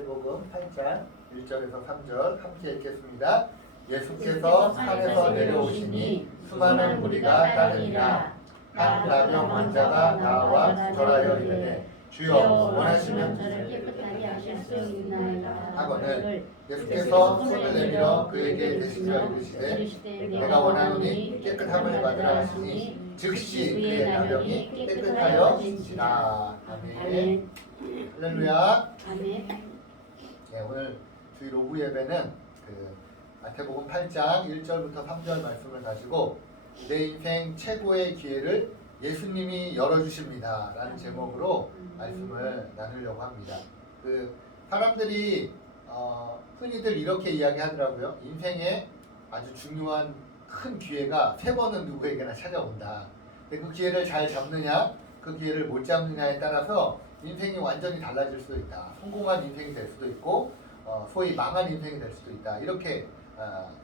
마태복음 8장 1절에서 3절 함께 읽겠습니다. 예수께서 산에서 내려오시니 수많은 무리가 따르니라. 한 나병 환자가 나와 절하여 이르되 주여 원하시면 저를 깨끗하게 하실 수 있나이다 하거늘 예수께서 손을 내밀어 그에게 대시며 이르시되 내가 원하노니 깨끗함을 받으라 하시니 즉시 그의 나병이 깨끗하여지니라. 아멘. 할렐루야. 아멘. 네, 오늘 주일 오후 예배는 마태복음 8장 1절부터 3절 말씀을 가지고 내 인생 최고의 기회를 예수님이 열어주십니다 라는 제목으로 말씀을 나누려고 합니다. 사람들이 흔히들 이렇게 이야기하더라고요. 인생에 아주 중요한 큰 기회가 3번은 누구에게나 찾아온다. 근데 그 기회를 잘 잡느냐 그 기회를 못 잡느냐에 따라서 인생이 완전히 달라질 수도 있다. 성공한 인생이 될 수도 있고 소위 망한 인생이 될 수도 있다. 이렇게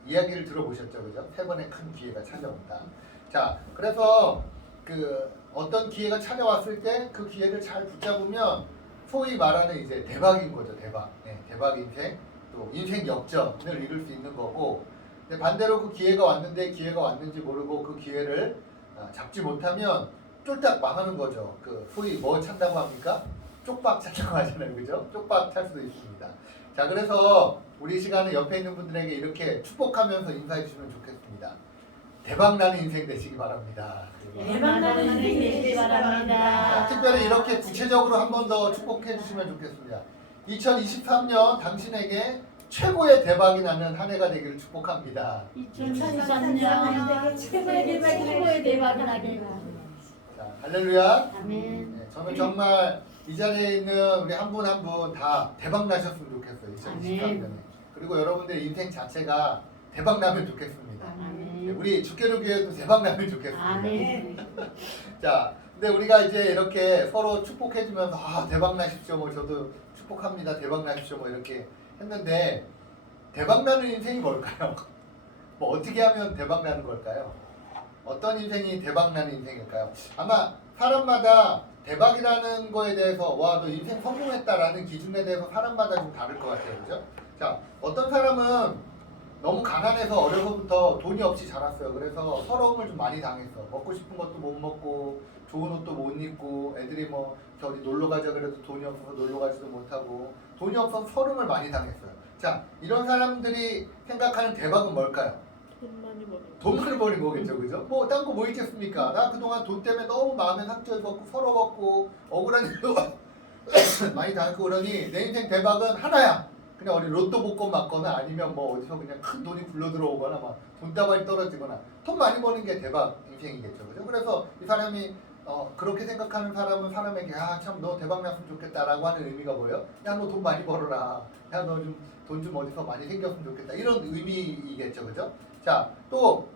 이야기를 들어보셨죠, 그죠? 3번의 큰 기회가 찾아온다. 자, 그래서 어떤 기회가 찾아왔을 때 그 기회를 잘 붙잡으면 소위 말하는 이제 대박인 거죠, 대박. 네, 대박 인생, 또 인생 역전을 이룰 수 있는 거고. 근데 반대로 그 기회가 왔는데 기회가 왔는지 모르고 그 기회를 잡지 못하면 쫄딱 망하는 거죠. 소위 뭐 찬다고 합니까? 쪽박 찬다고 하잖아요, 그죠? 쪽박 찰 수도 있습니다. 자, 그래서 우리 시간에 옆에 있는 분들에게 이렇게 축복하면서 인사해 주시면 좋겠습니다. 대박나는 인생 되시기 바랍니다. 대박나는 인생 되시기 바랍니다. 자, 특별히 이렇게 구체적으로 한 번 더 축복해 주시면 좋겠습니다. 2023년 당신에게 최고의 대박이 나는 한 해가 되기를 축복합니다. 2023년 최고의 대박이 나길 바랍니다. 자, 할렐루야. 아멘. 네, 저는 정말 이 자리에 있는 우리 한 분 한 분 다 대박 나셨으면 좋겠어요. 2023년에. 그리고 여러분들의 인생 자체가 대박 나면 좋겠습니다. 네, 우리 주께로 교회도 대박 나면 좋겠습니다. 아멘. 자, 근데 우리가 이제 이렇게 서로 축복해주면서 대박 나십시오. 뭐 저도 축복합니다. 대박 나십시오. 뭐 이렇게 했는데 대박 나는 인생이 뭘까요? 뭐 어떻게 하면 대박 나는 걸까요? 어떤 인생이 대박 나는 인생일까요? 아마 사람마다 대박이라는 거에 대해서 와, 너 인생 성공했다라는 기준에 대해서 사람마다 좀 다를 것 같아요. 그죠? 자, 어떤 사람은 너무 가난해서 어려서부터 돈이 없이 자랐어요. 그래서 서러움을 좀 많이 당했어. 먹고 싶은 것도 못 먹고 좋은 옷도 못 입고 애들이 뭐 어디 놀러 가자 그래도 돈이 없어서 놀러 가지도 못하고 돈이 없어서 서름을 많이 당했어요. 자, 이런 사람들이 생각하는 대박은 뭘까요? 돈 많이 버는 거겠죠, 그죠? 뭐 딴 거 뭐 있겠습니까? 나 그동안 돈 때문에 너무 마음에 상처입었고 서러웠고 억울한 일도 많이 당했고 그러니 내 인생 대박은 하나야. 그냥 어디 로또 복권 맞거나 아니면 뭐 어디서 그냥 큰 돈이 굴러 들어오거나 막 돈다발이 떨어지거나 돈 많이 버는 게 대박 인생이겠죠, 그죠? 그래서 이 사람이 그렇게 생각하는 사람은 사람에게 참 너 대박 났으면 좋겠다라고 하는 의미가 뭐예요? 야, 너 돈 많이 벌어라. 야, 너 좀 돈 좀 어디서 많이 생겼으면 좋겠다. 이런 의미이겠죠, 그죠? 자, 또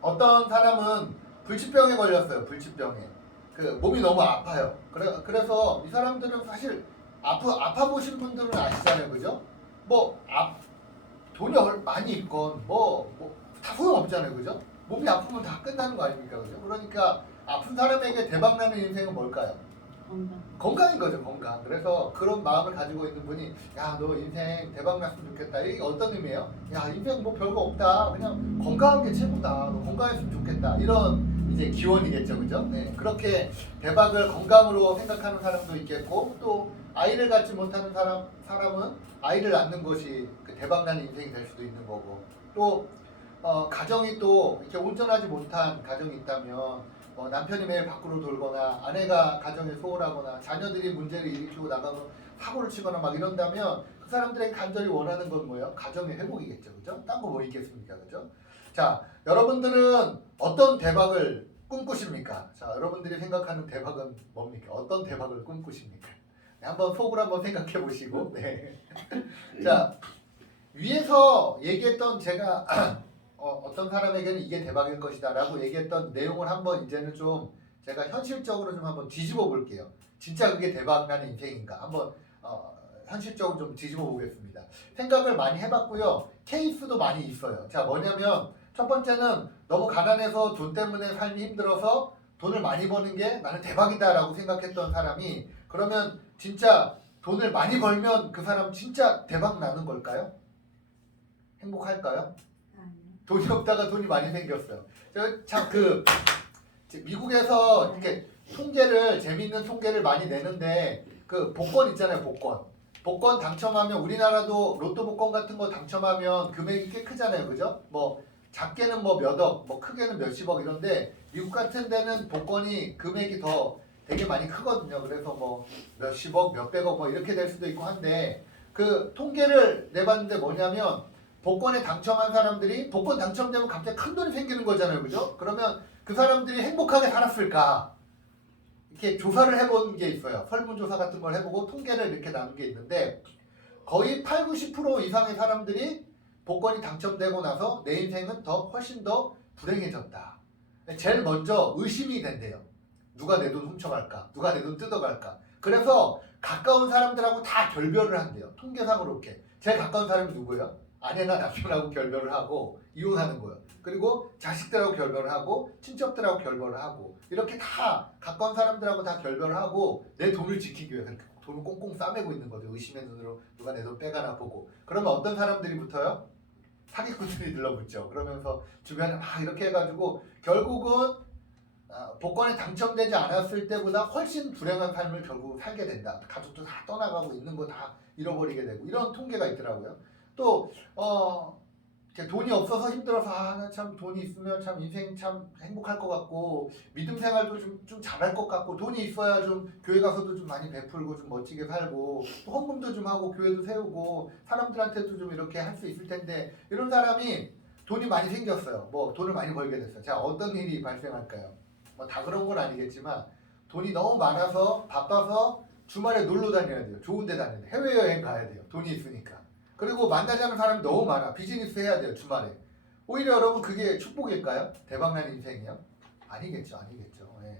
어떤 사람은 불치병에 걸렸어요. 불치병에. 몸이 너무 아파요. 그래서 이 사람들은 사실 아파 보신 분들은 아시잖아요, 그죠? 돈이 많이 있건 다 소용없잖아요, 그죠? 몸이 아프면 다 끝나는 거 아닙니까, 그죠? 그러니까 아픈 사람에게 대박나는 인생은 뭘까요? 건강인 거죠, 건강. 그래서 그런 마음을 가지고 있는 분이 야, 너 인생 대박났으면 좋겠다. 이게 어떤 의미예요? 야, 인생 뭐 별거 없다. 그냥 건강한 게 최고다. 너 건강했으면 좋겠다. 이런 이제 기원이겠죠, 그죠? 네, 그렇게 대박을 건강으로 생각하는 사람도 있겠고 또 아이를 갖지 못하는 사람은 아이를 낳는 것이 대박나는 인생이 될 수도 있는 거고 또 가정이 또 이렇게 온전하지 못한 가정이 있다면 남편이 매일 밖으로 돌거나 아내가 가정에 소홀하거나 자녀들이 문제를 일으키고 나가서 사고를 치거나 막 이런다면 그 사람들에게 간절히 원하는 건 뭐예요? 가정의 회복이겠죠, 그죠? 딴 거 뭐 있겠습니까, 그죠? 자, 여러분들은 어떤 대박을 꿈꾸십니까? 자, 여러분들이 생각하는 대박은 뭡니까? 어떤 대박을 꿈꾸십니까? 네, 한번 속으로 한번 생각해 보시고 네. 자, 위에서 얘기했던 제가 어떤 사람에게는 이게 대박일 것이다 라고 얘기했던 내용을 한번 이제는 좀 제가 현실적으로 좀 한번 뒤집어 볼게요. 진짜 그게 대박나는 인생인가 한번 현실적으로 좀 뒤집어 보겠습니다. 생각을 많이 해봤고요. 케이스도 많이 있어요. 자, 뭐냐면 첫 번째는 너무 가난해서 돈 때문에 삶이 힘들어서 돈을 많이 버는 게 나는 대박이다 라고 생각했던 사람이 그러면 진짜 돈을 많이 벌면 그 사람 진짜 대박 나는 걸까요? 행복할까요? 돈이 없다가 돈이 많이 생겼어요. 참그 미국에서 이렇게 통계를 재미있는 통계를 많이 내는데 그 복권 있잖아요, 복권 당첨하면 우리나라도 로또 복권 같은 거 당첨하면 금액이 꽤 크잖아요, 그죠? 뭐 작게는 뭐 몇억, 뭐 크게는 몇십억 이런데 미국 같은 데는 복권이 금액이 더 되게 많이 크거든요. 그래서 뭐 몇십억, 몇백억 뭐 이렇게 될 수도 있고 한데 그 통계를 내봤는데 뭐냐면 복권에 당첨한 사람들이 복권 당첨되면 갑자기 큰 돈이 생기는 거잖아요, 그죠? 그러면 그 사람들이 행복하게 살았을까? 이렇게 조사를 해본 게 있어요. 설문조사 같은 걸 해보고 통계를 이렇게 나눈 게 있는데 거의 8, 90% 이상의 사람들이 복권이 당첨되고 나서 내 인생은 훨씬 더 불행해졌다. 제일 먼저 의심이 된대요. 누가 내 돈 훔쳐갈까? 누가 내 돈 뜯어갈까? 그래서 가까운 사람들하고 다 결별을 한대요. 통계상으로 이렇게. 제일 가까운 사람이 누구예요? 아내나 남편하고 결별을 하고 이혼하는 거예요. 그리고 자식들하고 결별을 하고 친척들하고 결별을 하고 이렇게 다 가까운 사람들하고 다 결별을 하고 내 돈을 지키기 위해서 이렇게 돈을 꽁꽁 싸매고 있는 거죠. 의심의 눈으로 누가 내 돈 빼가나 보고. 그러면 어떤 사람들이 붙어요? 사기꾼들이 들러붙죠. 그러면서 주변에 막 이렇게 해가지고 결국은 복권에 당첨되지 않았을 때보다 훨씬 불행한 삶을 결국 살게 된다. 가족도 다 떠나가고 있는 거 다 잃어버리게 되고 이런 통계가 있더라고요. 또 돈이 없어서 힘들어서 나 참 돈이 있으면 참 인생 참 행복할 것 같고 믿음 생활도 좀 잘할 것 같고 돈이 있어야 좀 교회 가서도 좀 많이 베풀고 좀 멋지게 살고 또 헌금도 좀 하고 교회도 세우고 사람들한테도 좀 이렇게 할 수 있을 텐데 이런 사람이 돈이 많이 생겼어요. 뭐 돈을 많이 벌게 됐어요. 자, 어떤 일이 발생할까요? 뭐 다 그런 건 아니겠지만 돈이 너무 많아서 바빠서 주말에 놀러 다녀야 돼요. 좋은 데 다녀야 돼요. 해외여행 가야 돼요. 돈이 있으니까. 그리고 만나지 않은 사람이 너무 많아. 비즈니스 해야 돼요, 주말에. 오히려 여러분 그게 축복일까요? 대박난 인생이요? 아니겠죠. 예.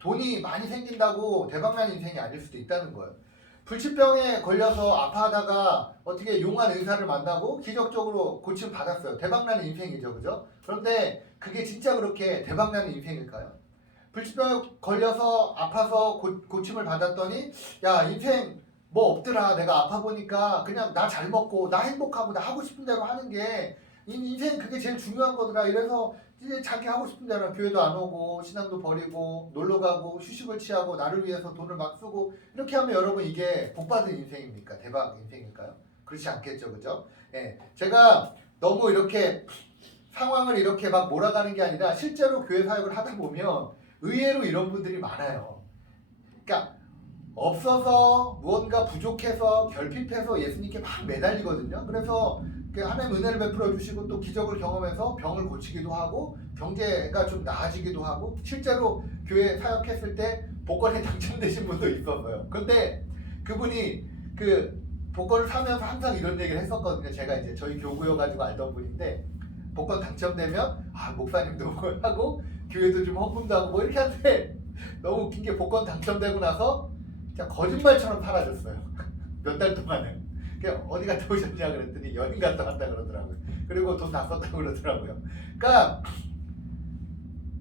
돈이 많이 생긴다고 대박난 인생이 아닐 수도 있다는 거예요. 불치병에 걸려서 아파하다가 어떻게 용한 의사를 만나고 기적적으로 고침 받았어요. 대박난 인생이죠, 그죠? 그런데 그게 진짜 그렇게 대박난 인생일까요? 불치병에 걸려서 아파서 고침을 받았더니 야, 인생 뭐 없더라. 내가 아파 보니까 그냥 나 잘 먹고 나 행복하고 나 하고 싶은 대로 하는 게 인생 그게 제일 중요한 거더라. 이래서 이제 자기 하고 싶은 대로 교회도 안 오고 신앙도 버리고 놀러 가고 휴식을 취하고 나를 위해서 돈을 막 쓰고 이렇게 하면 여러분 이게 복받은 인생입니까? 대박 인생일까요? 그렇지 않겠죠, 그죠? 예, 제가 너무 이렇게 상황을 이렇게 막 몰아가는 게 아니라 실제로 교회 사역을 하다 보면 의외로 이런 분들이 많아요. 그러니까 없어서 무언가 부족해서 결핍해서 예수님께 막 매달리거든요. 그래서 하나님 은혜를 베풀어 주시고 또 기적을 경험해서 병을 고치기도 하고 경제가 좀 나아지기도 하고 실제로 교회 사역했을 때 복권에 당첨되신 분도 있었어요. 근데 그분이 그 복권을 사면서 항상 이런 얘기를 했었거든요. 제가 이제 저희 교구여가지고 알던 분인데 복권 당첨되면 목사님도 하고 교회도 좀 헌금도 하고 뭐 이렇게 하는데 너무 웃긴 게 복권 당첨되고 나서 거짓말처럼 사라졌어요. 몇 달 동안은. 어디 갔다 오셨냐 그랬더니 여행 갔다 왔다 그러더라고요. 그리고 돈 다 썼다고 그러더라고요. 그러니까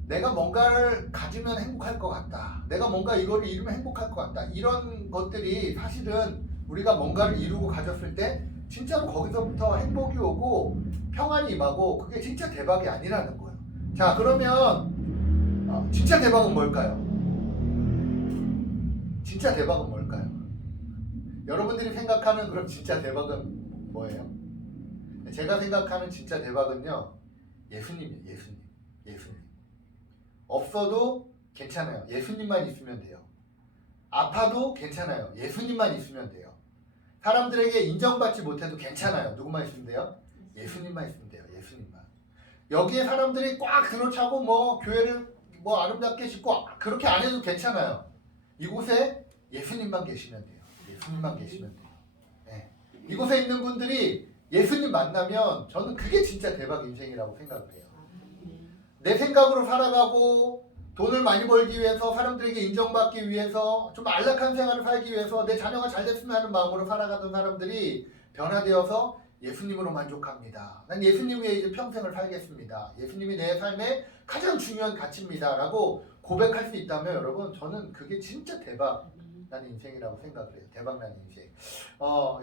내가 뭔가를 가지면 행복할 것 같다. 내가 뭔가 이거를 이루면 행복할 것 같다. 이런 것들이 사실은 우리가 뭔가를 이루고 가졌을 때 진짜로 거기서부터 행복이 오고 평안이 임하고 그게 진짜 대박이 아니라는 거예요. 자, 그러면 진짜 대박은 뭘까요? 진짜 대박은 뭘까요? 여러분들이 생각하는 그럼 진짜 대박은 뭐예요? 제가 생각하는 진짜 대박은요, 예수님이에요. 예수님. 없어도 괜찮아요. 예수님만 있으면 돼요. 아파도 괜찮아요. 예수님만 있으면 돼요. 사람들에게 인정받지 못해도 괜찮아요. 누구만 있으면 돼요? 예수님만 있으면 돼요. 예수님만. 여기에 사람들이 꽉 들어차고 뭐 교회를 뭐 아름답게 짓고 그렇게 안 해도 괜찮아요. 이곳에 예수님만 계시면 돼요. 예수님만 계시면 돼요. 네. 이곳에 있는 분들이 예수님 만나면 저는 그게 진짜 대박 인생이라고 생각을 해요. 내 생각으로 살아가고 돈을 많이 벌기 위해서 사람들에게 인정받기 위해서 좀 안락한 생활을 살기 위해서 내 자녀가 잘 됐으면 하는 마음으로 살아가던 사람들이 변화되어서 예수님으로 만족합니다. 난 예수님 위해 이제 평생을 살겠습니다. 예수님이 내 삶의 가장 중요한 가치입니다. 라고 고백할 수 있다면 여러분 저는 그게 진짜 대박 나는 인생이라고 생각을 해요. 대박나는 인생.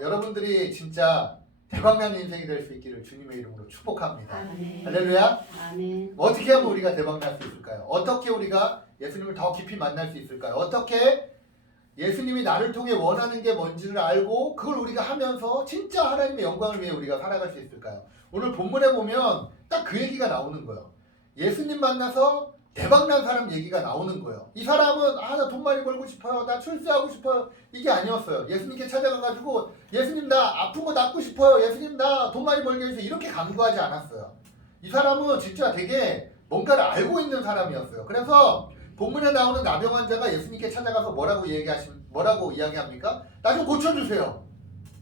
여러분들이 진짜 대박나는 인생이 될 수 있기를 주님의 이름으로 축복합니다. 아멘. 할렐루야. 아멘. 어떻게 하면 우리가 대박날 수 있을까요? 어떻게 우리가 예수님을 더 깊이 만날 수 있을까요? 어떻게 예수님이 나를 통해 원하는 게 뭔지를 알고 그걸 우리가 하면서 진짜 하나님의 영광을 위해 우리가 살아갈 수 있을까요? 오늘 본문에 보면 딱 그 얘기가 나오는 거예요. 예수님 만나서 대박난 사람 얘기가 나오는 거예요. 이 사람은 나 돈 많이 벌고 싶어요. 나 출세하고 싶어요. 이게 아니었어요. 예수님께 찾아가가지고 예수님 나 아픈 거 낫고 싶어요. 예수님 나 돈 많이 벌게 해주세요. 이렇게 강구하지 않았어요. 이 사람은 진짜 되게 뭔가를 알고 있는 사람이었어요. 그래서 본문에 나오는 나병 환자가 예수님께 찾아가서 뭐라고 이야기합니까? 나 좀 고쳐주세요.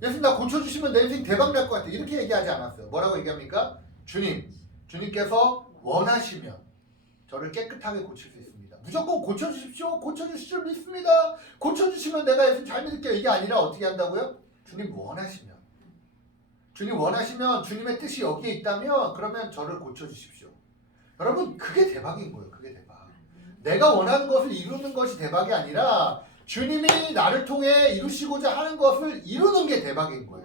예수님 나 고쳐주시면 내 인생 대박 날 것 같아요. 이렇게 얘기하지 않았어요. 뭐라고 얘기합니까? 주님께서 원하시면 저를 깨끗하게 고칠 수 있습니다. 무조건 고쳐주십시오. 고쳐주실 줄 믿습니다. 고쳐주시면 내가 예수님 잘 믿을게요. 이게 아니라 어떻게 한다고요? 주님 원하시면 주님의 뜻이 여기에 있다면 그러면 저를 고쳐주십시오. 여러분 그게 대박인 거예요. 그게 대박. 내가 원하는 것을 이루는 것이 대박이 아니라 주님이 나를 통해 이루시고자 하는 것을 이루는 게 대박인 거예요.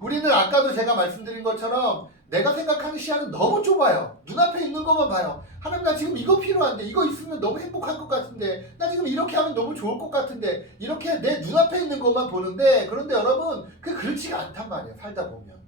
우리는 아까도 제가 말씀드린 것처럼 내가 생각하는 시야는 너무 좁아요. 눈앞에 있는 것만 봐요. 하나님 나 지금 이거 필요한데 이거 있으면 너무 행복할 것 같은데 나 지금 이렇게 하면 너무 좋을 것 같은데 이렇게 내 눈앞에 있는 것만 보는데 그런데 여러분 그렇지가 않단 말이에요. 살다 보면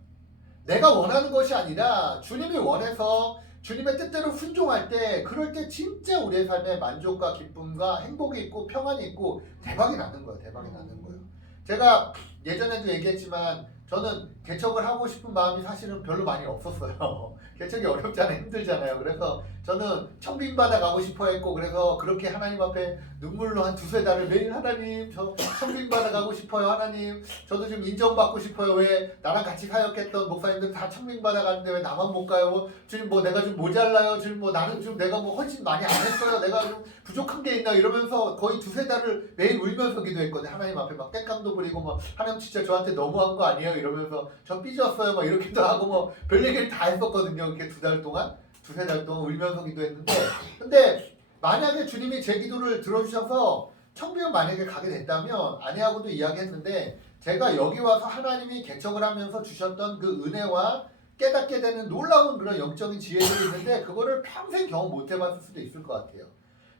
내가 원하는 것이 아니라 주님이 원해서 주님의 뜻대로 순종할 때 그럴 때 진짜 우리의 삶에 만족과 기쁨과 행복이 있고 평안이 있고 대박이 나는 거예요. 대박이 나는 거예요. 제가 예전에도 얘기했지만 저는 개척을 하고 싶은 마음이 사실은 별로 많이 없었어요. 개척이 어렵잖아요. 힘들잖아요. 그래서 저는 청빙받아 가고 싶어 했고 그래서 그렇게 하나님 앞에 눈물로 한 두세 달을 매일 하나님 저 청빙받아 가고 싶어요. 하나님 저도 좀 인정받고 싶어요. 왜 나랑 같이 사역했던 목사님들 다 청빙받아 가는데 왜 나만 못 가요? 주님 뭐 내가 좀 모자라요? 주님 뭐 나는 좀 내가 뭐 훨씬 많이 안 했어요. 내가 좀 부족한 게 있나 이러면서 거의 두세 달을 매일 울면서 기도했거든요. 하나님 앞에 막 땡깡도 부리고 막 하나님 진짜 저한테 너무한 거 아니에요? 이러면서 저 삐졌어요. 막 이렇게도 하고 뭐 별 얘기를 다 했었거든요. 이렇게 두세 달 동안 울면서 기도했는데 근데 만약에 주님이 제 기도를 들어주셔서 청빙을 만약에 가게 됐다면 아내하고도 이야기했는데 제가 여기 와서 하나님이 개척을 하면서 주셨던 그 은혜와 깨닫게 되는 놀라운 그런 영적인 지혜들이 있는데 그거를 평생 경험 못 해봤을 수도 있을 것 같아요.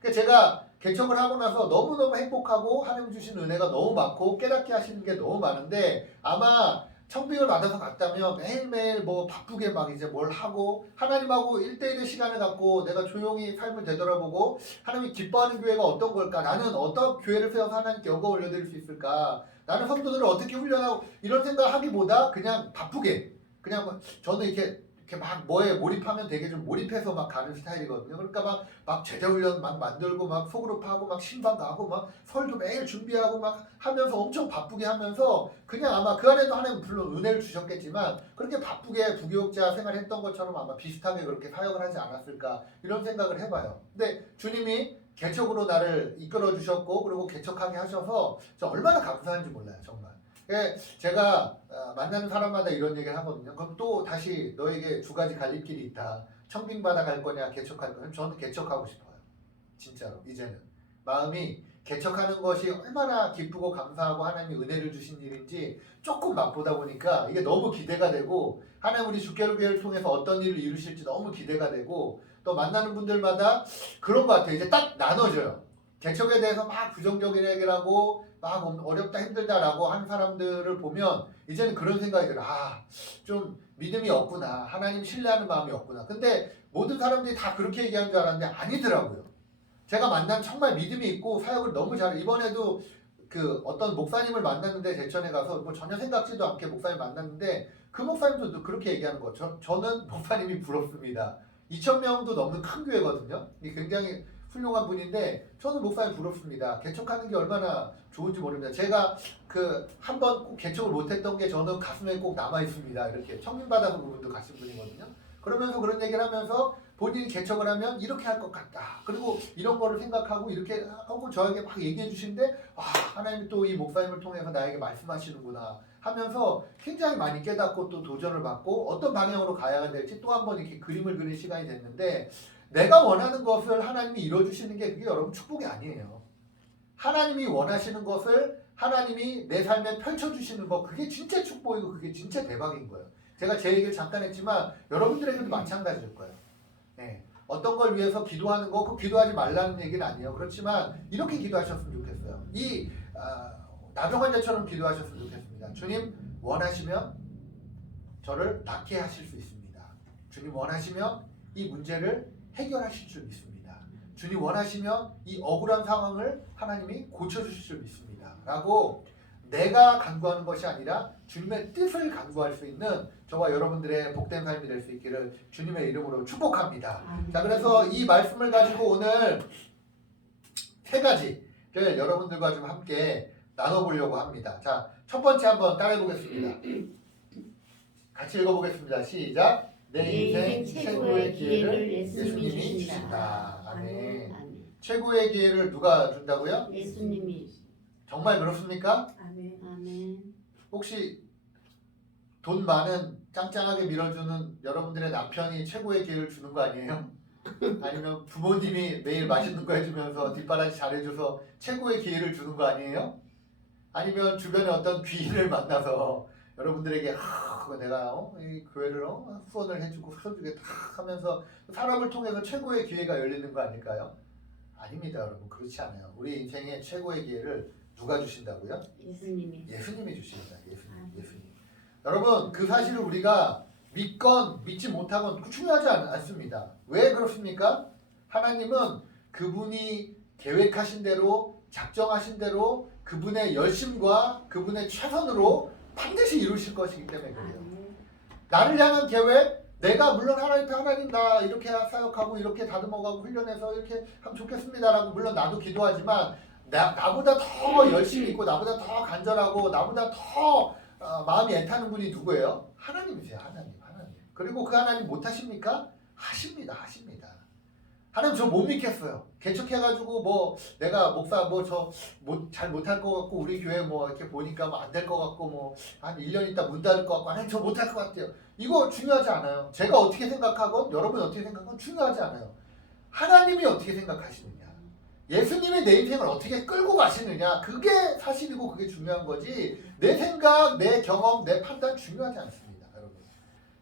그러니까 제가 개척을 하고 나서 너무너무 행복하고 하나님 주신 은혜가 너무 많고 깨닫게 하시는 게 너무 많은데 아마 청빙을 받아서 갔다면 매일매일 뭐 바쁘게 막 이제 뭘 하고 하나님하고 1대1의 시간을 갖고 내가 조용히 삶을 되돌아보고 하나님이 기뻐하는 교회가 어떤 걸까? 나는 어떤 교회를 세워서 하나님께 영광 올려드릴 수 있을까? 나는 성도들을 어떻게 훈련하고 이런 생각하기보다 그냥 바쁘게 그냥 저는 이렇게 막 뭐에 몰입하면 되게 좀 몰입해서 막 가는 스타일이거든요. 그러니까 막 제자 훈련 막 만들고 막 속으로 파고 막 신방 가고 막 설도 매일 준비하고 막 하면서 엄청 바쁘게 하면서 그냥 아마 그 안에도 하나님 물론 은혜를 주셨겠지만 그렇게 바쁘게 부교육자 생활했던 것처럼 아마 비슷하게 그렇게 사역을 하지 않았을까 이런 생각을 해봐요. 근데 주님이 개척으로 나를 이끌어 주셨고 그리고 개척하게 하셔서 저 얼마나 감사한지 몰라요. 정말. 제가 만나는 사람마다 이런 얘기를 하거든요. 그럼 또 다시 너에게 두 가지 갈림길이 있다. 청빙받아 갈 거냐 개척할 거냐. 저는 개척하고 싶어요. 진짜로 이제는 마음이 개척하는 것이 얼마나 기쁘고 감사하고 하나님이 은혜를 주신 일인지 조금 맛보다 보니까 이게 너무 기대가 되고 하나님 우리 주께로 교회를 통해서 어떤 일을 이루실지 너무 기대가 되고 또 만나는 분들마다 그런 것 같아요. 이제 딱 나눠져요. 개척에 대해서 막 부정적인 얘기를 하고 막 어렵다 힘들다라고 하는 사람들을 보면 이제는 그런 생각이 들어요. 좀 믿음이 없구나. 하나님 신뢰하는 마음이 없구나. 근데 모든 사람들이 다 그렇게 얘기하는 줄 알았는데 아니더라고요. 제가 만난 정말 믿음이 있고 사역을 너무 잘해요. 이번에도 그 어떤 목사님을 만났는데 제천에 가서 뭐 전혀 생각지도 않게 목사님 만났는데 그 목사님도 그렇게 얘기하는 거. 저는 목사님이 부럽습니다. 2,000명도 넘는 큰 교회거든요. 굉장히 훌륭한 분인데 저는 목사님 부럽습니다. 개척하는 게 얼마나 좋은지 모릅니다. 제가 그 한 번 꼭 개척을 못했던 게 저는 가슴에 꼭 남아 있습니다. 이렇게 청빙받아서 그분도 가신 분이거든요. 그러면서 그런 얘기를 하면서 본인이 개척을 하면 이렇게 할 것 같다. 그리고 이런 거를 생각하고 이렇게 하고 저에게 막 얘기해 주시는데 하나님이 또 이 목사님을 통해서 나에게 말씀하시는구나 하면서 굉장히 많이 깨닫고 또 도전을 받고 어떤 방향으로 가야 될지 또 한 번 이렇게 그림을 그리는 시간이 됐는데 내가 원하는 것을 하나님이 이뤄주시는 게 그게 여러분 축복이 아니에요. 하나님이 원하시는 것을 하나님이 내 삶에 펼쳐주시는 거, 그게 진짜 축복이고 그게 진짜 대박인 거예요. 제가 제 얘기를 잠깐 했지만 여러분들에게도 마찬가지일 거예요. 네. 어떤 걸 위해서 기도하는 거, 그 기도하지 말라는 얘기는 아니에요. 그렇지만 이렇게 기도하셨으면 좋겠어요. 나병 환자처럼 기도하셨으면 좋겠습니다. 주님 원하시면 저를 낫게 하실 수 있습니다. 주님 원하시면 이 문제를 해결하실 줄 믿습니다. 주님 원하시면 이 억울한 상황을 하나님이 고쳐주실 줄 믿습니다. 라고 내가 간구하는 것이 아니라 주님의 뜻을 간구할 수 있는 저와 여러분들의 복된 삶이 될 수 있기를 주님의 이름으로 축복합니다. 자, 그래서 이 말씀을 가지고 오늘 세 가지를 여러분들과 좀 함께 나눠보려고 합니다. 자, 첫 번째 한번 따라해 보겠습니다. 같이 읽어보겠습니다. 시작. 내 인생 최고의 기회를 예수님이 주신다. 아멘. 최고의 기회를 누가 준다고요? 예수님이. 정말 그렇습니까? 아멘. 혹시 돈 많은 짱짱하게 밀어주는 여러분들의 남편이 최고의 기회를 주는 거 아니에요? 아니면 부모님이 매일 맛있는 거 해주면서 뒷바라지 잘해줘서 최고의 기회를 주는 거 아니에요? 아니면 주변에 어떤 귀인을 만나서 여러분들에게 내가 이 교회를 후원을 해주고 풀어주게 탁 하면서 사람을 통해서 최고의 기회가 열리는 거 아닐까요? 아닙니다, 여러분. 그렇지 않아요. 우리 인생의 최고의 기회를 누가 주신다고요? 예수님이. 예수님이 주십니다. 예수님. 여러분, 그 사실을 우리가 믿건 믿지 못하건 중요하지 않습니다. 왜 그렇습니까? 하나님은 그분이 계획하신 대로, 작정하신 대로 그분의 열심과 그분의 최선으로 반드시 이루실 것이기 때문에 그래요. 나를 향한 계획, 내가 물론 하나님 나 이렇게 사역하고 이렇게 다듬어가고 훈련해서 이렇게 하면 좋겠습니다라고 물론 나도 기도하지만 나보다 더 열심히 있고 나보다 더 간절하고 나보다 더 마음이 애타는 분이 누구예요? 하나님이세요. 하나님. 그리고 그 하나님 못하십니까? 하십니다. 하나님 저 못 믿겠어요. 개척해가지고 뭐 내가 목사 뭐 저 잘 못할 것 같고 우리 교회 뭐 이렇게 보니까 뭐 안 될 것 같고 뭐 한 1년 있다 문 닫을 것 같고 하나님 저 못할 것 같아요. 이거 중요하지 않아요. 제가 어떻게 생각하건 여러분이 어떻게 생각하건 중요하지 않아요. 하나님이 어떻게 생각하시느냐, 예수님이 내 인생을 어떻게 끌고 가시느냐, 그게 사실이고 그게 중요한 거지 내 생각, 내 경험, 내 판단 중요하지 않습니다. 여러분,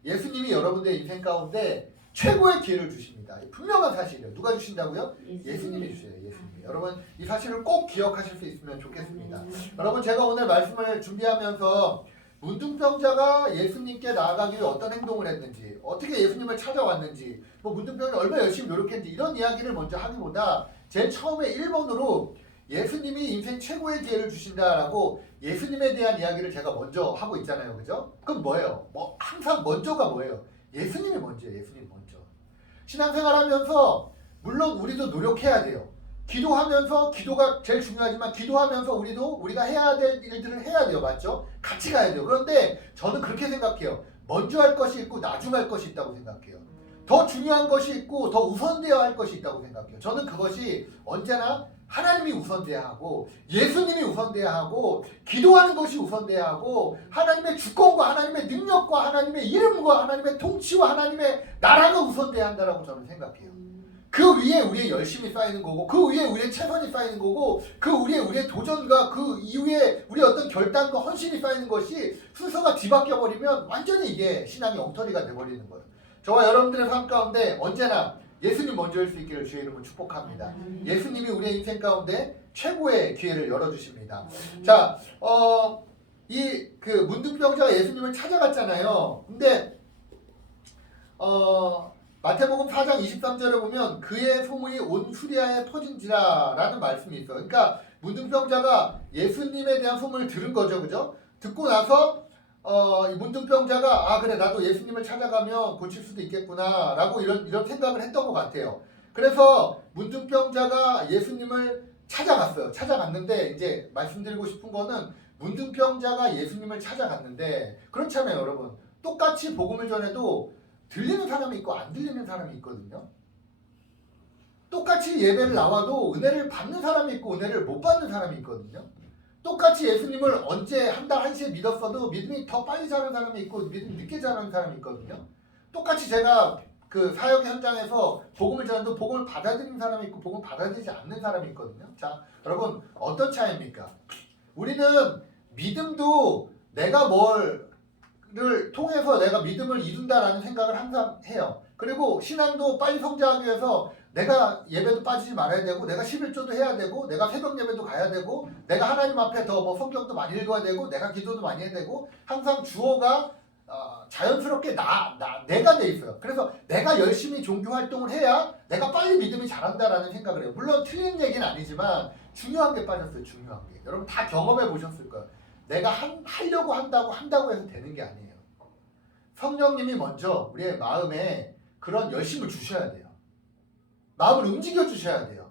예수님이 여러분들의 인생 가운데 최고의 기회를 주십니다. 분명한 사실이에요. 누가 주신다고요? 예수님이 주셔요. 예수님이. 여러분 이 사실을 꼭 기억하실 수 있으면 좋겠습니다. 여러분 제가 오늘 말씀을 준비하면서 문둥병자가 예수님께 나아가기 위해 어떤 행동을 했는지, 어떻게 예수님을 찾아왔는지, 뭐 문둥병이 얼마나 열심히 노력했는지 이런 이야기를 먼저 하기보다 제일 처음에 1번으로 예수님이 인생 최고의 기회를 주신다라고 예수님에 대한 이야기를 제가 먼저 하고 있잖아요. 그죠? 그럼 뭐예요? 항상 먼저가 뭐예요? 예수님이 먼저예요. 예수님이 먼저. 신앙생활 하면서 물론 우리도 노력해야 돼요. 기도하면서, 기도가 제일 중요하지만 기도하면서 우리가 해야 될 일들을 해야 돼요. 맞죠? 같이 가야 돼요. 그런데 저는 그렇게 생각해요. 먼저 할 것이 있고 나중 할 것이 있다고 생각해요. 더 중요한 것이 있고 더 우선되어야 할 것이 있다고 생각해요. 저는 그것이 언제나 하나님이 우선돼야 하고 예수님이 우선돼야 하고 기도하는 것이 우선돼야 하고 하나님의 주권과 하나님의 능력과 하나님의 이름과 하나님의 통치와 하나님의 나라가 우선돼야 한다라고 저는 생각해요. 그 위에 우리의 열심이 쌓이는 거고 그 위에 우리의 최선이 쌓이는 거고 그 위에 우리의 도전과 그 이후에 우리의 어떤 결단과 헌신이 쌓이는 것이 순서가 뒤바뀌어 버리면 완전히 이게 신앙의 엉터리가 돼버리는 거예요. 저와 여러분들의 삶 가운데 언제나 예수님 먼저일 수 있기를 주의 이름으로 축복합니다. 예수님이 우리의 인생 가운데 최고의 기회를 열어주십니다. 자, 그 문둥병자가 예수님을 찾아갔잖아요. 근데 마태복음 4장 23절에 보면 그의 소문이 온 수리아에 퍼진지라 라는 말씀이 있어요. 그러니까 문둥병자가 예수님에 대한 소문을 들은 거죠. 그죠? 듣고 나서 이 문둥병자가 그래 나도 예수님을 찾아가면 고칠 수도 있겠구나 라고 이런 생각을 했던 것 같아요. 그래서 문둥병자가 예수님을 찾아갔어요. 찾아갔는데 이제 말씀드리고 싶은 거는 문둥병자가 예수님을 찾아갔는데 그렇잖아요. 여러분 똑같이 복음을 전해도 들리는 사람이 있고 안 들리는 사람이 있거든요. 똑같이 예배를 나와도 은혜를 받는 사람이 있고 은혜를 못 받는 사람이 있거든요. 똑같이 예수님을 언제 한 달 한시에 믿었어도 믿음이 더 빨리 자라는 사람이 있고 믿음이 늦게 자라는 사람이 있거든요. 똑같이 제가 그 사역 현장에서 복음을 전해도 복음을 받아들이는 사람이 있고 복음을 받아들이지 않는 사람이 있거든요. 자, 여러분 어떤 차이입니까? 우리는 믿음도 내가 뭐를 통해서 내가 믿음을 이룬다라는 생각을 항상 해요. 그리고 신앙도 빨리 성장하기 위해서 내가 예배도 빠지지 말아야 되고 내가 11조도 해야 되고 내가 새벽 예배도 가야 되고 내가 하나님 앞에 더 뭐 성경도 많이 읽어야 되고 내가 기도도 많이 해야 되고 항상 주어가 자연스럽게 내가 돼 있어요. 그래서 내가 열심히 종교 활동을 해야 내가 빨리 믿음이 자란다라는 생각을 해요. 물론 틀린 얘기는 아니지만 중요한 게 빠졌어요. 중요한 게. 여러분 다 경험해 보셨을 거예요. 내가 하려고 한다고 해서 되는 게 아니에요. 성령님이 먼저 우리의 마음에 그런 열심을 주셔야 돼요. 마음을 움직여 주셔야 돼요.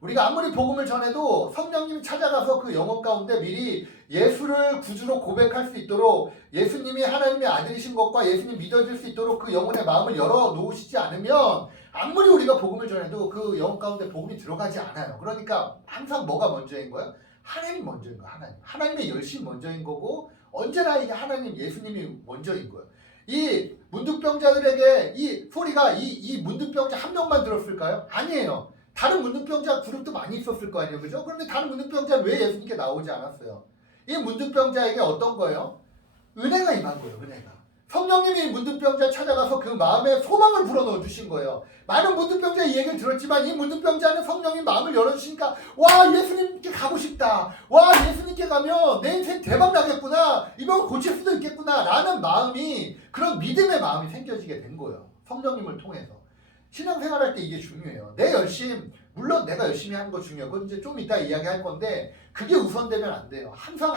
우리가 아무리 복음을 전해도 성령님이 찾아가서 그 영혼 가운데 미리 예수를 구주로 고백할 수 있도록 예수님이 하나님의 아들이신 것과 예수님 믿어질 수 있도록 그 영혼의 마음을 열어 놓으시지 않으면 아무리 우리가 복음을 전해도 그 영혼 가운데 복음이 들어가지 않아요. 그러니까 항상 뭐가 먼저인 거예요? 하나님 먼저인 거예요. 하나님의 열심 먼저인 거고 언제나 이게 하나님 예수님이 먼저인 거예요. 이 문둥병자들에게 이 소리가 이 문둥병자 한 명만 들었을까요? 아니에요. 다른 문둥병자 그룹도 많이 있었을 거 아니에요. 그죠? 그런데 다른 문둥병자는 왜 예수님께 나오지 않았어요? 이 문둥병자에게 어떤 거예요? 은혜가 임한 거예요. 은혜가. 성령님이 문둥병자 찾아가서 그 마음에 소망을 불어넣어 주신 거예요. 많은 문둥병자 이 얘기를 들었지만 이 문둥병자는 성령님 마음을 열어주시니까 와 예수님께 가고 싶다. 와 예수님께 가면 내 인생 대박 나겠구나. 이병을 고칠 수도 있겠구나. 라는 마음이 그런 믿음의 마음이 생겨지게 된 거예요. 성령님을 통해서. 신앙생활할 때 이게 중요해요. 내 열심, 물론 내가 열심히 하는 거 중요해요. 그건 이제 좀 이따 이야기할 건데 그게 우선되면 안 돼요. 항상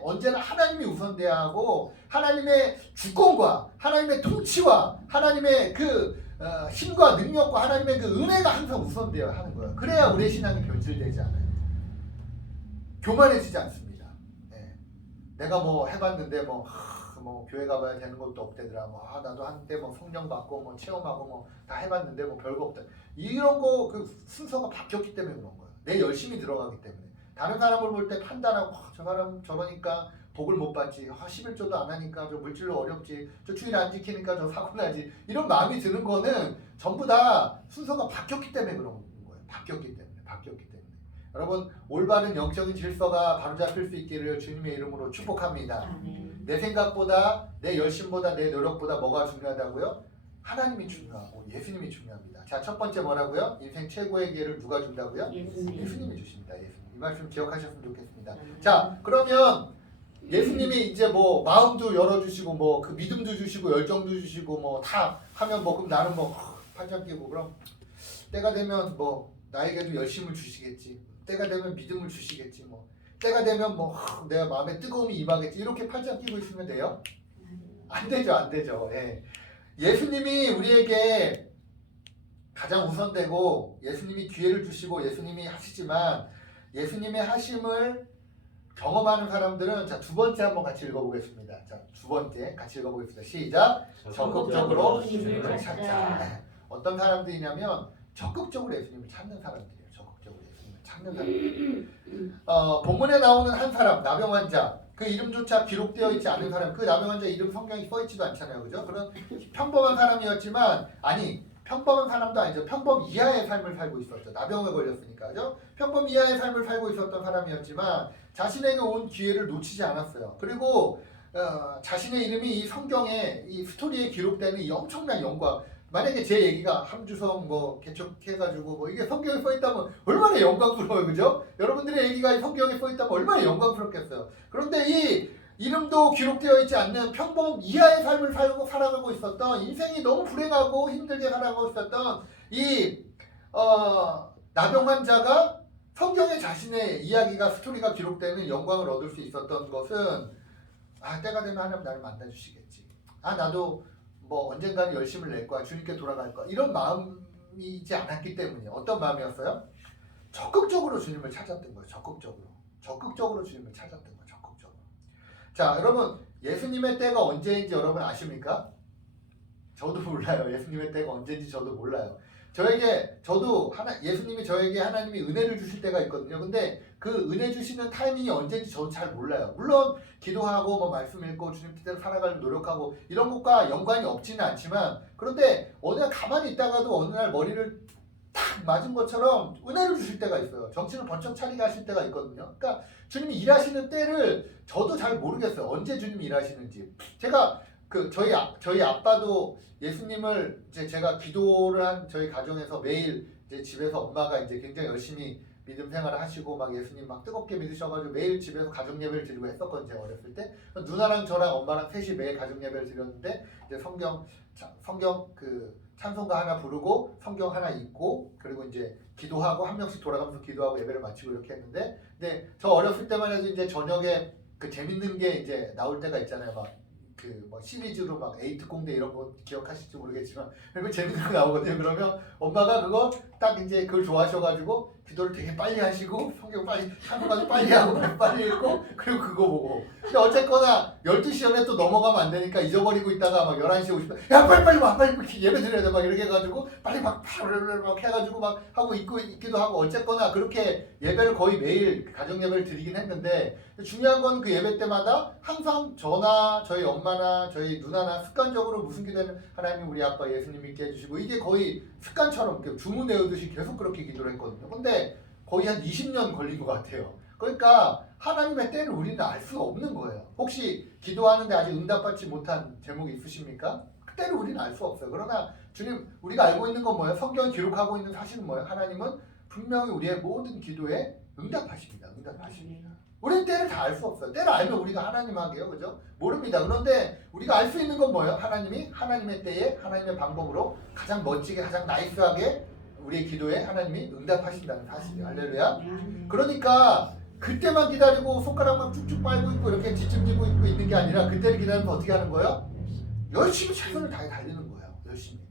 언제나 하나님이 우선돼야 하고 하나님의 주권과 하나님의 통치와 하나님의 그 힘과 능력과 하나님의 그 은혜가 항상 우선되어야 하는 거예요. 그래야 우리의 신앙이 변질되지 않아요. 교만해지지 않습니다. 네. 내가 뭐 해봤는데 뭐 교회 가봐야 되는 것도 없대더라. 나도 한때 성령 받고 체험하고 다 해봤는데 별거 없다. 이런 거 그 순서가 바뀌었기 때문에 그런 거예요. 내 열심히 들어가기 때문에. 다른 사람을 볼 때 판단하고 저 사람 저러니까 복을 못 받지. 11조도 안 하니까 저 물질로 어렵지. 저 주일 안 지키니까 저 사고 나지. 이런 마음이 드는 거는 전부 다 순서가 바뀌었기 때문에 그런 거예요. 바뀌었기 때문에. 여러분 올바른 영적인 질서가 바로잡힐 수 있기를 주님의 이름으로 축복합니다. 아멘. 내 생각보다 내 열심보다 내 노력보다 뭐가 중요하다고요? 하나님이 중요하고 예수님이 중요합니다. 자, 첫 번째 뭐라고요? 인생 최고의 기회를 누가 준다고요? 예수님이 주십니다. 예수님. 이 말씀 기억하셨으면 좋겠습니다. 자, 그러면 예수님이 이제 마음도 열어주시고 그 믿음도 주시고 열정도 주시고 다 하면 그럼 나는 팔짱 끼고 그럼 때가 되면 나에게도 열심을 주시겠지. 때가 되면 믿음을 주시겠지. 때가 되면 내가 마음에 뜨거움이 임하겠지. 이렇게 팔짱 끼고 있으면 돼요? 안 되죠. 예. 예수님이 우리에게 가장 우선되고 예수님이 기회를 주시고 예수님이 하시지만 예수님의 하심을 경험하는 사람들은 자, 두 번째 한번 같이 읽어보겠습니다. 자, 두 번째 같이 읽어보겠습니다. 시작. 적극적으로 예수님을 찾자. 어떤 사람들이냐면 적극적으로 예수님을 찾는 사람들이에요. 적극적으로 예수님을 찾는 사람들. 본문에 나오는 한 사람, 나병 환자. 그 이름조차 기록되어 있지 않은 사람. 그 나병 환자 이름 성경에 써 있지도 않잖아요. 그죠? 그런 평범한 사람이었지만 평범한 사람도 아니죠. 평범 이하의 삶을 살고 있었죠. 나병에 걸렸으니까. 그죠? 평범 이하의 삶을 살고 있었던 사람이었지만 자신에게 온 기회를 놓치지 않았어요. 그리고 자신의 이름이 이 성경에 이 스토리에 기록되는 이 엄청난 영광. 만약에 제 얘기가 함주성 개척해가지고 이게 성경에 써있다면 얼마나 영광스러워요. 그죠? 여러분들의 얘기가 성경에 써있다면 얼마나 영광스럽겠어요. 그런데 이 이름도 기록되어 있지 않는 평범 이하의 삶을 살아가고 있었던 인생이 너무 불행하고 힘들게 살아가고 있었던 이 나병 환자가 성경에 자신의 이야기가 스토리가 기록되는 영광을 얻을 수 있었던 것은 때가 되면 하나님 나를 만나주시겠지. 나도 언젠가는 열심을 낼 거야. 주님께 돌아갈 거야. 이런 마음이지 않았기 때문에 어떤 마음이었어요? 적극적으로 주님을 찾았던 거예요. 적극적으로 주님을 찾았던 거예요. 적극적으로. 자, 여러분 예수님의 때가 언제인지 여러분 아십니까? 저도 몰라요. 예수님의 때가 언제인지 저도 몰라요. 저도 예수님이 저에게 하나님이 은혜를 주실 때가 있거든요. 근데 그 은혜 주시는 타이밍이 언제인지 저도 잘 몰라요. 물론 기도하고 뭐 말씀 읽고 주님 뜻대로 살아가려고 노력하고 이런 것과 연관이 없지는 않지만, 그런데 어느 날 가만히 있다가도 어느 날 머리를 탁 맞은 것처럼 은혜를 주실 때가 있어요. 정신을 번쩍 차리게 하실 때가 있거든요. 그러니까 주님이 일하시는 때를 저도 잘 모르겠어요. 언제 주님이 일하시는지. 제가 저희 아빠도 예수님을 이제 제가 기도를 한 저희 가정에서 매일 이제 집에서 엄마가 이제 굉장히 열심히 믿음 생활을 하시고 막 예수님 막 뜨겁게 믿으셔가지고 매일 집에서 가정 예배를 드리고 했었거든요. 제가 어렸을 때 누나랑 저랑 엄마랑 셋이 매일 가정 예배를 드렸는데 이제 성경 그 찬송가 하나 부르고 성경 하나 읽고 그리고 이제 기도하고 한 명씩 돌아가면서 기도하고 예배를 마치고 이렇게 했는데, 근데 저 어렸을 때만 해도 이제 저녁에 그 재밌는 게 이제 나올 때가 있잖아요. 막 뭐 시리즈로 막 에이트 공대 이런 거 기억하실지 모르겠지만 그리고 재밌는 거 나오거든요. 그러면 엄마가 그거 딱 이제 그걸 좋아하셔가지고 기도를 되게 빨리 하시고 성경 빨리 찬송가도 빨리 하고 빨리 읽고 그리고 그거 보고. 근데 어쨌거나 12시 전에 또 넘어가면 안 되니까 잊어버리고 있다가 막 11시에 50분 야 빨리 와 빨리 예배 드려야 돼 막 이렇게 해가지고 빨리 막 해가지고 막 하고 있기도 하고, 어쨌거나 그렇게 예배를 거의 매일 가정 예배를 드리긴 했는데, 중요한 건 그 예배 때마다 항상 저나 저희 엄마나 저희 누나나 습관적으로 무슨 기도는 하나님 우리 아빠 예수님 믿게 해주시고, 이게 거의 습관처럼 주문 외우듯이 계속 그렇게 기도를 했거든요. 근데 거의 한 20년 걸린 것 같아요. 그러니까 하나님의 때를 우리는 알 수가 없는 거예요. 혹시 기도하는데 아직 응답받지 못한 제목이 있으십니까? 그 때를 우리는 알 수 없어요. 그러나 주님, 우리가 알고 있는 건 뭐예요? 성경이 기록하고 있는 사실은 뭐예요? 하나님은 분명히 우리의 모든 기도에 응답하십니다. 응답하십니다. 우리는 때를 다 알 수 없어요. 때를 알면 우리가 하나님 하게요, 그죠? 모릅니다. 그런데 우리가 알 수 있는 건 뭐예요? 하나님이 하나님의 때에 하나님의 방법으로 가장 멋지게 가장 나이스하게 우리의 기도에 하나님이 응답하신다는 사실이에요. 할렐루야. 그러니까 그때만 기다리고 손가락만 쭉쭉 빨고 있고 이렇게 뒷짐지고 있고 있는 게 아니라, 그때를 기다리면 어떻게 하는 거예요? 열심히 최선을 다해 달리는 거예요. 열심히.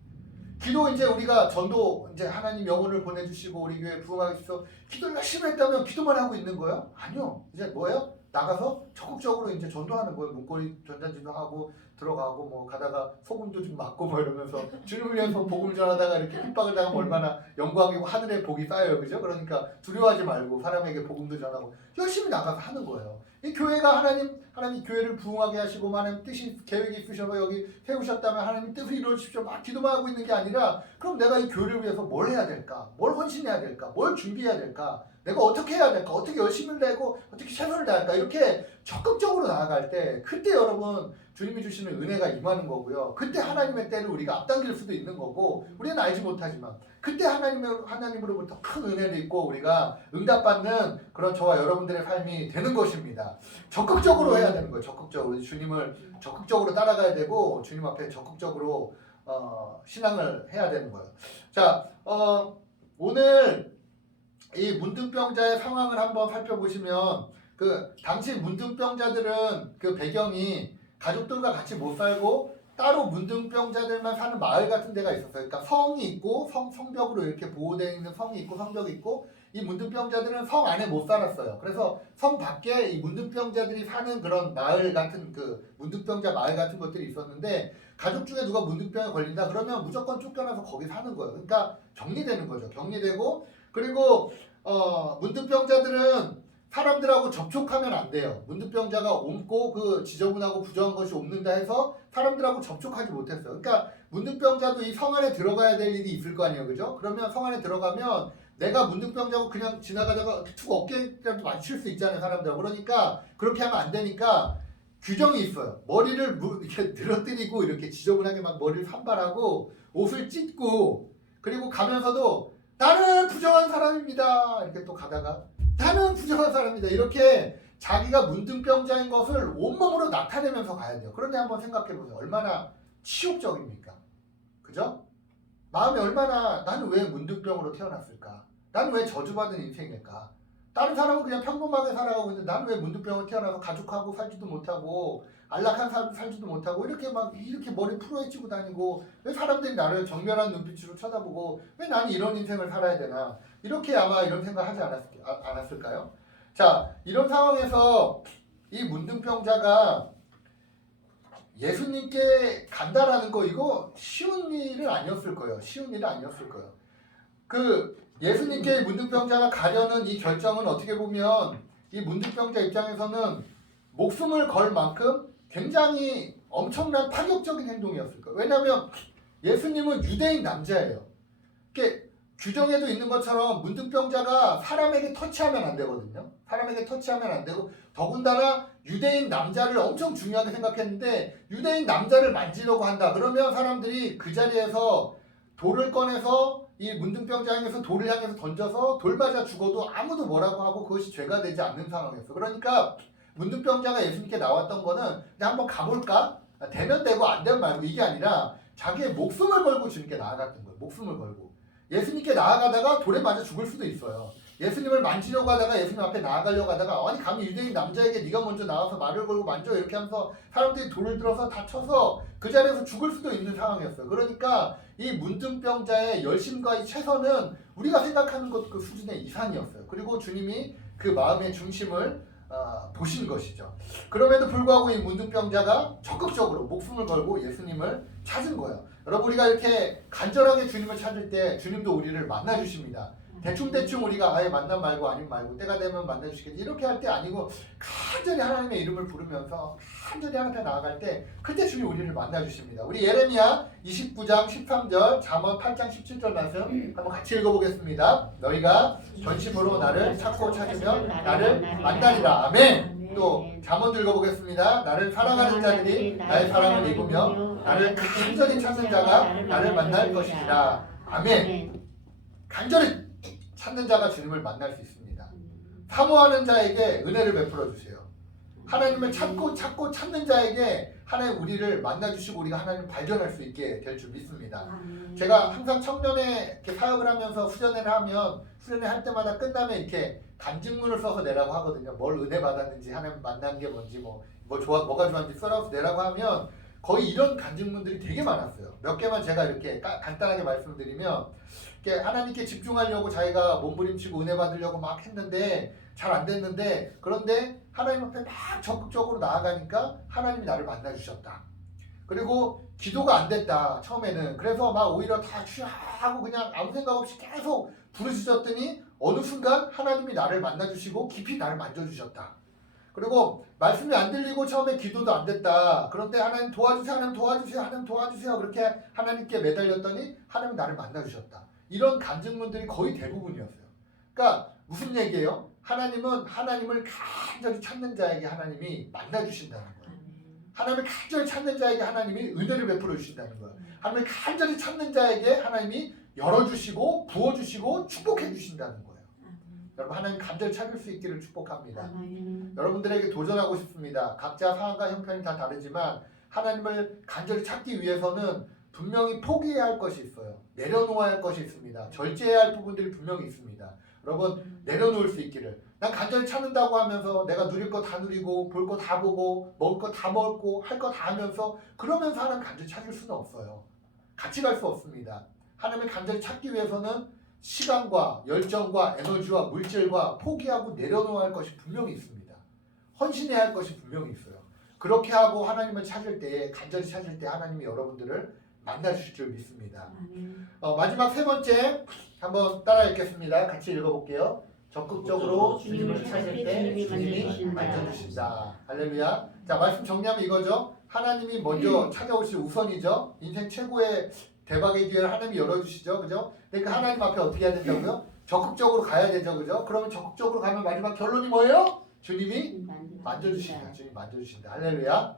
기도 이제 우리가 전도 이제 하나님 영혼을 보내주시고 우리 교회 부흥하기 위해서 기도를 열심히 했다면 기도만 하고 있는 거예요? 아니요. 이제 뭐예요? 나가서 적극적으로 이제 전도하는 거예요. 문고리 전단지도 하고 들어가고 뭐 가다가 소금도 좀 맞고 뭐 이러면서 주님을 위해서 복음을 전하다가 이렇게 핍박을 당하면 얼마나 영광이고 하늘에 복이 쌓여요, 그죠? 그러니까 두려워하지 말고 사람에게 복음도 전하고 열심히 나가서 하는 거예요. 이 교회가 하나님 교회를 부흥하게 하시고 하나님 뜻이 계획이 있으셔서 여기 세우셨다면 하나님 뜻을 이루어주십시오 막 기도만 하고 있는 게 아니라, 그럼 내가 이 교회를 위해서 뭘 해야 될까? 뭘 헌신해야 될까? 뭘 준비해야 될까? 내가 어떻게 해야 될까? 어떻게 열심히 내고 어떻게 최선을 다할까? 이렇게 적극적으로 나아갈 때, 그때 여러분 주님이 주시는 은혜가 임하는 거고요. 그때 하나님의 때를 우리가 앞당길 수도 있는 거고, 우리는 알지 못하지만 그때 하나님으로부터 큰 은혜를 입고 우리가 응답받는 그런 저와 여러분들의 삶이 되는 것입니다. 적극적으로 해야 되는 거예요. 적극적으로 주님을 적극적으로 따라가야 되고 주님 앞에 적극적으로 신앙을 해야 되는 거예요. 자, 오늘 이 문둥병자의 상황을 한번 살펴보시면, 그 당시 문둥병자들은 그 배경이 가족들과 같이 못 살고 따로 문둥병자들만 사는 마을 같은 데가 있었어요. 그러니까 성이 있고 성벽으로 이렇게 보호되어 있는 성이 있고 성벽이 있고, 이 문둥병자들은 성 안에 못 살았어요. 그래서 성 밖에 이 문둥병자들이 사는 그런 마을 같은, 그 문둥병자 마을 같은 것들이 있었는데, 가족 중에 누가 문둥병에 걸린다 그러면 무조건 쫓겨나서 거기 사는 거예요. 그러니까 격리되는 거죠. 격리되고, 그리고 문둥병자들은 사람들하고 접촉하면 안 돼요. 문둥병자가 옮고 그 지저분하고 부정한 것이 옮는다 해서 사람들하고 접촉하지 못했어요. 그러니까 문둥병자도 이 성 안에 들어가야 될 일이 있을 거 아니에요, 그죠? 그러면 성 안에 들어가면 내가 문둥병자고 그냥 지나가다가 툭 어깨라도 맞출 수 있잖아요, 사람들. 그러니까 그렇게 하면 안 되니까 규정이 있어요. 머리를 이렇게 늘어뜨리고 이렇게 지저분하게 막 머리를 산발하고 옷을 찢고, 그리고 가면서도 나는 부정한 사람입니다 이렇게 또 가다가 나는 부정한 사람이다 이렇게 자기가 문둥병자인 것을 온몸으로 나타내면서 가야 돼요. 그런데 한번 생각해 보세요. 얼마나 치욕적입니까? 그죠? 마음이 얼마나, 나는 왜 문둥병으로 태어났을까? 나는 왜 저주받은 인생일까? 다른 사람은 그냥 평범하게 살아가고 있는데 나는 왜 문둥병으로 태어나서 가족하고 살지도 못하고 안락한 삶 살지도 못하고 이렇게 머리 풀어헤치고 다니고, 왜 사람들이 나를 정면한 눈빛으로 쳐다보고 왜 나는 이런 인생을 살아야 되나, 이렇게 아마 이런 생각 하지 않았을까요? 자, 이런 상황에서 이 문둥병자가 예수님께 간다라는 거, 이거 쉬운 일은 아니었을 거예요. 쉬운 일은 아니었을 거예요. 그 예수님께 문둥병자가 가려는 이 결정은 어떻게 보면 이 문둥병자 입장에서는 목숨을 걸 만큼 굉장히 엄청난 파격적인 행동이었을 거예요. 왜냐하면 예수님은 유대인 남자예요. 이게 규정에도 있는 것처럼 문둥병자가 사람에게 터치하면 안 되거든요. 사람에게 터치하면 안 되고 더군다나 유대인 남자를 엄청 중요하게 생각했는데 유대인 남자를 만지려고 한다. 그러면 사람들이 그 자리에서 돌을 꺼내서 이 문둥병자 향해서 돌을 향해서 던져서 돌 맞아 죽어도 아무도 뭐라고 하고 그것이 죄가 되지 않는 상황이었어. 그러니까 문둥병자가 예수님께 나왔던 거는 그냥 한번 가볼까? 되면 되고 안 되면 말고 이게 아니라 자기의 목숨을 걸고 주님께 나아갔던 거예요. 목숨을 걸고. 예수님께 나아가다가 돌에 맞아 죽을 수도 있어요. 예수님을 만지려고 하다가 예수님 앞에 나아가려고 하다가 아니 감히 유대인 남자에게 네가 먼저 나와서 말을 걸고 만져 이렇게 하면서 사람들이 돌을 들어서 다 쳐서 그 자리에서 죽을 수도 있는 상황이었어요. 그러니까 이 문둥병자의 열심과 이 최선은 우리가 생각하는 것 그 수준의 이상이었어요. 그리고 주님이 그 마음의 중심을 보신 것이죠. 그럼에도 불구하고 이 문둥병자가 적극적으로 목숨을 걸고 예수님을 찾은 거예요. 여러분 우리가 이렇게 간절하게 주님을 찾을 때 주님도 우리를 만나 주십니다. 대충 우리가 아예 만남 말고 아니면 말고 때가 되면 만나 주시겠지 이렇게 할 때 아니고 간절히 하나님의 이름을 부르면서 간절히 하나님 앞에 나아갈 때 그때 주님 우리를 만나 주십니다. 우리 예레미야 29장 13절 잠언 8장 17절 말씀 한번 같이 읽어보겠습니다. 너희가 전심으로 나를 찾고 찾으면 나를 만나리라. 아멘. 또 잠언도 읽어보겠습니다. 나를 사랑하는 자들이 나의 사랑을 입으며 나를 간절히 찾는 자가 나를 만날 것이니라. 아멘. 간절히 찾는 자가 주님을 만날 수 있습니다. 사모하는 자에게 은혜를 베풀어 주세요. 하나님을 찾고 찾는 자에게 하나님 우리를 만나 주시고 우리가 하나님을 발견할 수 있게 될 줄 믿습니다. 제가 항상 청년회 이렇게 사역을 하면서 수련회를 하면 수련회 할 때마다 끝나면 이렇게 간증문을 써서 내라고 하거든요. 뭘 은혜 받았는지 하나님 만난 게 뭔지 뭐가 좋았는지 써서 내라고 하면 거의 이런 간증문들이 되게 많았어요. 몇 개만 제가 이렇게 간단하게 말씀드리면 하나님께 집중하려고 자기가 몸부림치고 은혜 받으려고 막 했는데 잘 안 됐는데 그런데 하나님 앞에 막 적극적으로 나아가니까 하나님이 나를 만나 주셨다. 그리고 기도가 안 됐다 처음에는. 그래서 막 오히려 다 취하고 그냥 아무 생각 없이 계속 부르짖었더니 어느 순간 하나님이 나를 만나 주시고 깊이 나를 만져 주셨다. 그리고 말씀이 안 들리고 처음에 기도도 안 됐다. 그런데 하나님 도와주세요, 하나님 도와주세요, 하나님 도와주세요. 그렇게 하나님께 매달렸더니 하나님이 나를 만나 주셨다. 이런 간증문들이 거의 대부분이었어요. 그러니까 무슨 얘기예요? 하나님은 하나님을 간절히 찾는 자에게 하나님이 만나 주신다는 거예요. 하나님을 간절히 찾는 자에게 하나님이 은혜를 베풀어 주신다는 거예요. 하나님을 간절히 찾는 자에게 하나님이 열어주시고 부어주시고 축복해 주신다는 거예요. 여러분 하나님 간절히 찾을 수 있기를 축복합니다. 여러분들에게 도전하고 싶습니다. 각자 상황과 형편이 다 다르지만 하나님을 간절히 찾기 위해서는 분명히 포기해야 할 것이 있어요. 내려놓아야 할 것이 있습니다. 절제해야 할 부분들이 분명히 있습니다. 여러분 내려놓을 수 있기를. 난 간절히 찾는다고 하면서 내가 누릴 거 다 누리고 볼 거 다 보고 먹을 거 다 먹고 할 거 다 하면서 그러면서 하나님 간절히 찾을 수는 없어요. 같이 갈 수 없습니다. 하나님을 간절히 찾기 위해서는 시간과 열정과 에너지와 물질과 포기하고 내려놓아야 할 것이 분명히 있습니다. 헌신해야 할 것이 분명히 있어요. 그렇게 하고 하나님을 찾을 때 간절히 찾을 때 하나님이 여러분들을 만나 주실 줄 믿습니다. 마지막 세 번째 한번 따라 읽겠습니다. 같이 읽어볼게요. 적극적으로 주님을 찾을 때 주님이 만져주신다. 할렐루야. 자 말씀 정리하면 이거죠. 하나님이 먼저 찾아오실 우선이죠. 인생 최고의 대박의 기회를 하나님이 열어주시죠. 그죠? 근데 그 하나님 앞에 어떻게 해야 된다고요? 적극적으로 가야 되죠. 그죠? 그러면 적극적으로 가면 마지막 결론이 뭐예요? 주님이 만져주신다. 주님 만져주신다. 할렐루야.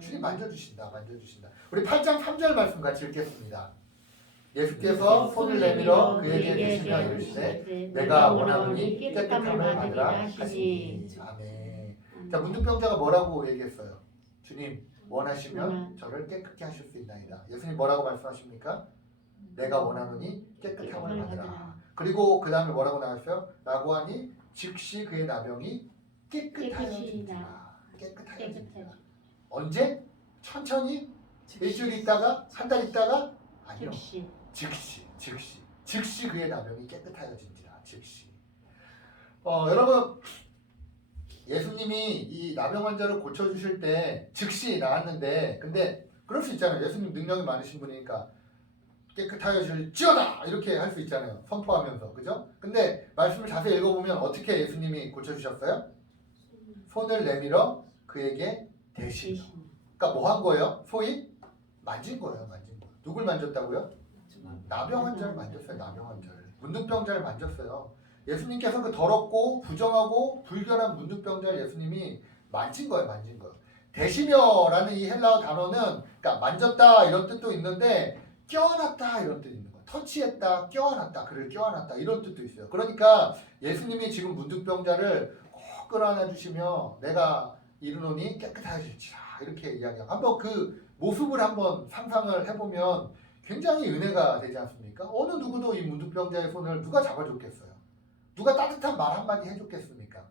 주님 만져주신다. 만져주신다. 우리 8장 3절 말씀 같이 읽겠습니다. 예수께서 손을 내밀어 그에게 대시며 이르시되 내가 원하노니 깨끗함을 받으라 하시니. 아멘. 자 문둥병자가 뭐라고 얘기했어요? 주님 원하시면 저를 깨끗게 하실 수 있나이다. 예수님 뭐라고 말씀하십니까? 내가 원하노니 깨끗함을 받으라. 그리고 그 다음에 뭐라고 나왔어요? 라고 하니 즉시 그의 나병이 깨끗하여진지라. 깨끗하여진지라. 언제? 천천히? 일주일 있다가? 한 달 있다가? 아니요. 즉시 그의 나병이 깨끗하여진지라. 즉시. 여러분 예수님이 이 나병 환자를 고쳐주실 때 즉시 나았는데 근데 그럴 수 있잖아요. 예수님 능력이 많으신 분이니까 깨끗하여질지어다 이렇게 할 수 있잖아요. 선포하면서. 그죠? 근데 말씀을 자세히 읽어보면 어떻게 예수님이 고쳐주셨어요? 손을 내밀어 그에게 대시며. 그러니까 뭐 한 거예요? 소위 만진 거예요. 만진 거. 누굴 만졌다고요? 나병 환자를 만졌어요. 나병 환자를. 문둥병자를 만졌어요. 예수님께서 그 더럽고 부정하고 불결한 문둥병자를 예수님이 만진 거예요. 만진 거. 대시며라는 이 헬라어 단어는 그러니까 만졌다 이런 뜻도 있는데 껴안았다 이런 뜻이 있는 거예요. 터치했다, 껴안았다, 그를 껴안았다 이런 뜻도 있어요. 그러니까 예수님이 지금 문둥병자를 꼭 끌어안아 주시며 내가 이르노니 깨끗하실지라 이렇게 이야기하고 한번 그 모습을 한번 상상을 해보면 굉장히 은혜가 되지 않습니까? 어느 누구도 이 문둥병자의 손을 누가 잡아줬겠어요? 누가 따뜻한 말 한마디 해줬겠습니까?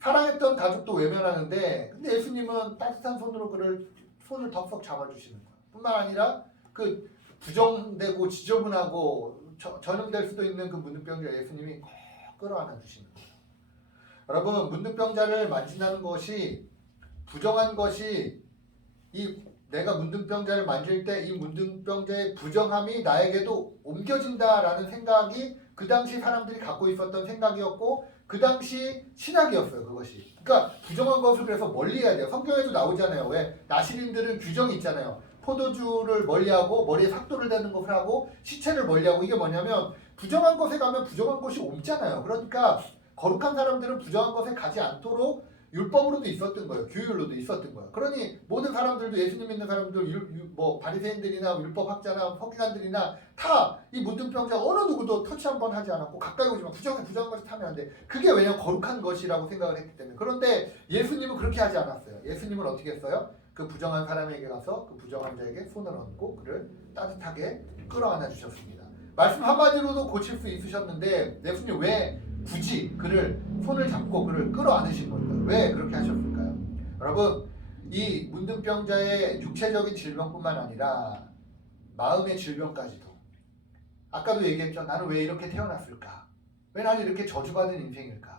사랑했던 가족도 외면하는데 근데 예수님은 따뜻한 손으로 그를 손을 덥석 잡아주시는 거예요. 뿐만 아니라 그 부정되고 지저분하고 전염될 수도 있는 그 문둥병자 예수님이 꼭 끌어안아 주시는 거예요. 여러분 문둥병자를 만진다는 것이 부정한 것이 이 내가 문둥병자를 만질 때 이 문둥병자의 부정함이 나에게도 옮겨진다라는 생각이 그 당시 사람들이 갖고 있었던 생각이었고 그 당시 신학이었어요. 그것이. 그러니까 부정한 것을 그래서 멀리해야 돼요. 성경에도 나오잖아요. 왜? 나시린들은 규정이 있잖아요. 포도주를 멀리하고 머리에 삭도를 대는 것을 하고 시체를 멀리하고 이게 뭐냐면 부정한 것에 가면 부정한 것이 옮잖아요. 그러니까 거룩한 사람들은 부정한 것에 가지 않도록 율법으로도 있었던 거예요. 규율로도 있었던 거예요. 그러니 모든 사람들도 예수님 믿는 사람들 뭐 바리새인들이나 율법학자나 서기관들이나 다 이 문둥병자 어느 누구도 터치 한 번 하지 않았고 가까이 오지만 부정한 것이 타면 안 돼. 그게 왜냐면 거룩한 것이라고 생각을 했기 때문에. 그런데 예수님은 그렇게 하지 않았어요. 예수님은 어떻게 했어요? 그 부정한 사람에게 가서 그 부정한 자에게 손을 얹고 그를 따뜻하게 끌어안아 주셨습니다. 말씀 한마디로도 고칠 수 있으셨는데 예수님 왜 굳이 그를 손을 잡고 그를 끌어안으신 걸까요? 왜 그렇게 하셨을까요? 여러분 이 문둥병자의 육체적인 질병뿐만 아니라 마음의 질병까지도 아까도 얘기했죠. 나는 왜 이렇게 태어났을까? 왜 나는 이렇게 저주받은 인생일까?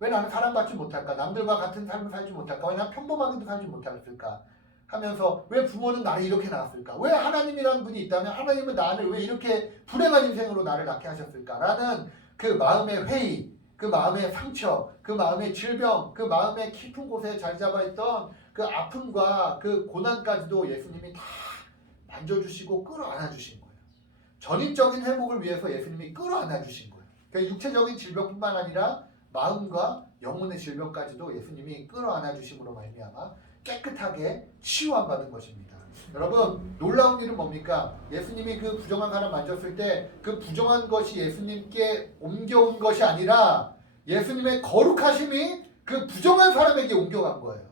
왜 나는 사랑받지 못할까? 남들과 같은 삶을 살지 못할까? 왜 나는 평범하게도 살지 못할까? 하면서 왜 부모는 나를 이렇게 낳았을까? 왜 하나님이라는 분이 있다면 하나님은 나를 왜 이렇게 불행한 인생으로 나를 낳게 하셨을까? 라는 그 마음의 회의, 그 마음의 상처, 그 마음의 질병, 그 마음의 깊은 곳에 자리 잡아 있던 그 아픔과 그 고난까지도 예수님이 다 만져주시고 끌어안아 주신 거예요. 전인적인 회복을 위해서 예수님이 끌어안아 주신 거예요. 그러니까 육체적인 질병뿐만 아니라 마음과 영혼의 질병까지도 예수님이 끌어안아 주심으로 말미암아 깨끗하게 치유함 받은 것입니다. 여러분 놀라운 일은 뭡니까? 예수님이 그 부정한 사람 만졌을 때 그 부정한 것이 예수님께 옮겨온 것이 아니라 예수님의 거룩하심이 그 부정한 사람에게 옮겨간 거예요.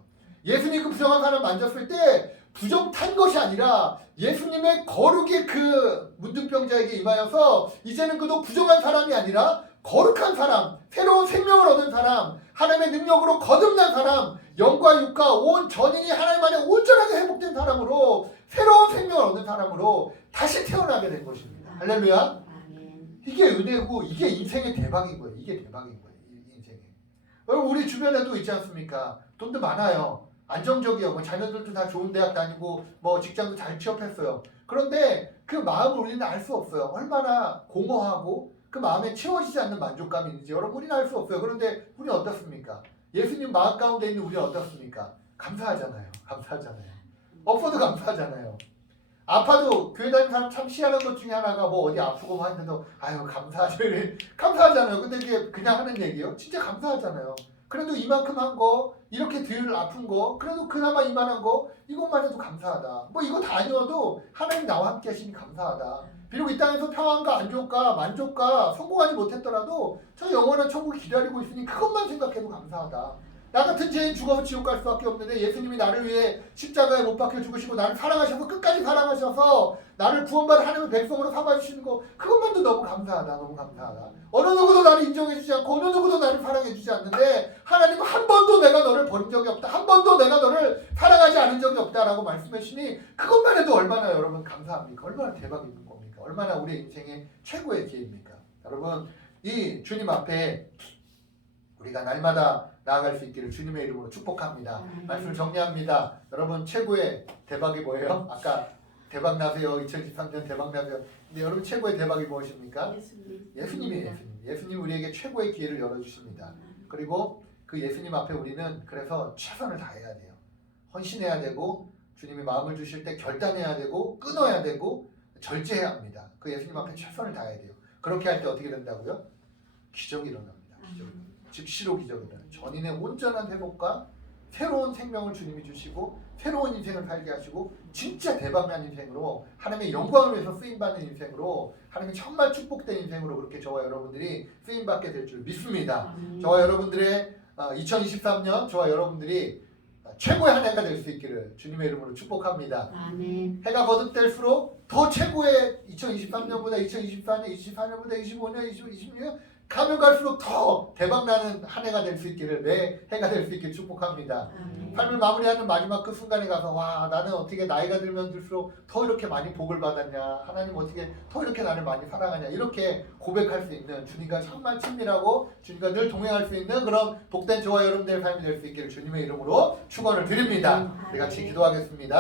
예수님이 그 부정한 사람 만졌을 때 부정 탄 것이 아니라 예수님의 거룩이 그 문둥병자에게 임하여서 이제는 그도 부정한 사람이 아니라 거룩한 사람, 새로운 생명을 얻은 사람, 하나님의 능력으로 거듭난 사람, 영과 육과 온 전인이 하나님 안에 온전하게 회복된 사람으로 새로운 생명을 얻는 사람으로 다시 태어나게 된 것입니다. 할렐루야. 이게 은혜고 이게 인생의 대박인 거예요. 이게 대박인 거예요. 인생의. 여러분 우리 주변에도 있지 않습니까? 돈도 많아요. 안정적이요. 뭐 자녀들도 다 좋은 대학 다니고 뭐 직장도 잘 취업했어요. 그런데 그 마음을 우리는 알 수 없어요. 얼마나 공허하고 그 마음에 채워지지 않는 만족감이 있는지 여러분 우리는 알 수 없어요. 그런데 우리는 어떻습니까? 예수님 마음 가운데 있는 우리는 어떻습니까? 감사하잖아요. 감사하잖아요. 없어도 감사하잖아요. 아파도 교회 다니는 사람 참 희한한 것 중에 하나가 뭐 어디 아프고 뭐 하는데도 아유 감사하죠. 감사하잖아요. 근데 이게 그냥 하는 얘기예요? 진짜 감사하잖아요. 그래도 이만큼 한 거, 이렇게 덜 아픈 거, 그래도 그나마 이만한 거, 이것만 해도 감사하다. 뭐 이거 다 아니어도 하나님 나와 함께 하시니 감사하다. 비록 이 땅에서 평안과 안족과 만족과 성공하지 못했더라도 저 영원한 천국이 기다리고 있으니 그것만 생각해도 감사하다. 나 같은 죄인 죽어서 지옥 갈 수밖에 없는데 예수님이 나를 위해 십자가에 못 박혀 죽으시고 나를 사랑하셔서 끝까지 사랑하셔서 나를 구원받은 하나님의 백성으로 삼아주시는 거 그것만도 너무 감사하다. 너무 감사하다. 어느 누구도 나를 인정해주지 않고 어느 누구도 나를 사랑해주지 않는데 하나님은 한 번도 내가 너를 버린 적이 없다. 한 번도 내가 너를 사랑하지 않은 적이 없다라고 말씀하시니 그것만 해도 얼마나 여러분 감사합니까? 얼마나 대박인 겁니까? 얼마나 우리 인생의 최고의 기회입니까? 여러분 이 주님 앞에 우리가 날마다 나아갈 수 있기를 주님의 이름으로 축복합니다. 말씀을 정리합니다. 여러분 최고의 대박이 뭐예요? 아까 대박 나세요. 2023년 대박 나세요. 근데 여러분 최고의 대박이 무엇입니까? 예수님. 예수님이에요. 예수님 우리에게 최고의 기회를 열어주십니다. 그리고 그 예수님 앞에 우리는 그래서 최선을 다해야 돼요. 헌신해야 되고 주님이 마음을 주실 때 결단해야 되고 끊어야 되고 절제해야 합니다. 그 예수님 앞에 최선을 다해야 돼요. 그렇게 할 때 어떻게 된다고요? 기적이 일어납니다. 기적이. 즉시로 기적이 일어나요. 전인의 온전한 회복과 새로운 생명을 주님이 주시고 새로운 인생을 살게 하시고 진짜 대박난 인생으로 하나님의 영광을 위해서 쓰임받는 인생으로 하나님의 정말 축복된 인생으로 그렇게 저와 여러분들이 쓰임받게 될 줄 믿습니다. 저와 여러분들의 2023년 저와 여러분들이 최고의 한 해가 될 수 있기를 주님의 이름으로 축복합니다. 아멘. 해가 거듭될수록 더 최고의 2023년보다 2024년, 24년보다 25년, 26년 가면 갈수록 더 대박나는 한 해가 될 수 있기를 매 해가 될 수 있기를 축복합니다. 아멘. 삶을 마무리하는 마지막 그 순간에 가서 와 나는 어떻게 나이가 들면 들수록 더 이렇게 많이 복을 받았냐 하나님 어떻게 더 이렇게 나를 많이 사랑하냐 이렇게 고백할 수 있는 주님과 정말 친밀하고 주님과 늘 동행할 수 있는 그런 복된 저와 여러분들의 삶이 될 수 있기를 주님의 이름으로 축원을 드립니다. 우리 같이 기도하겠습니다.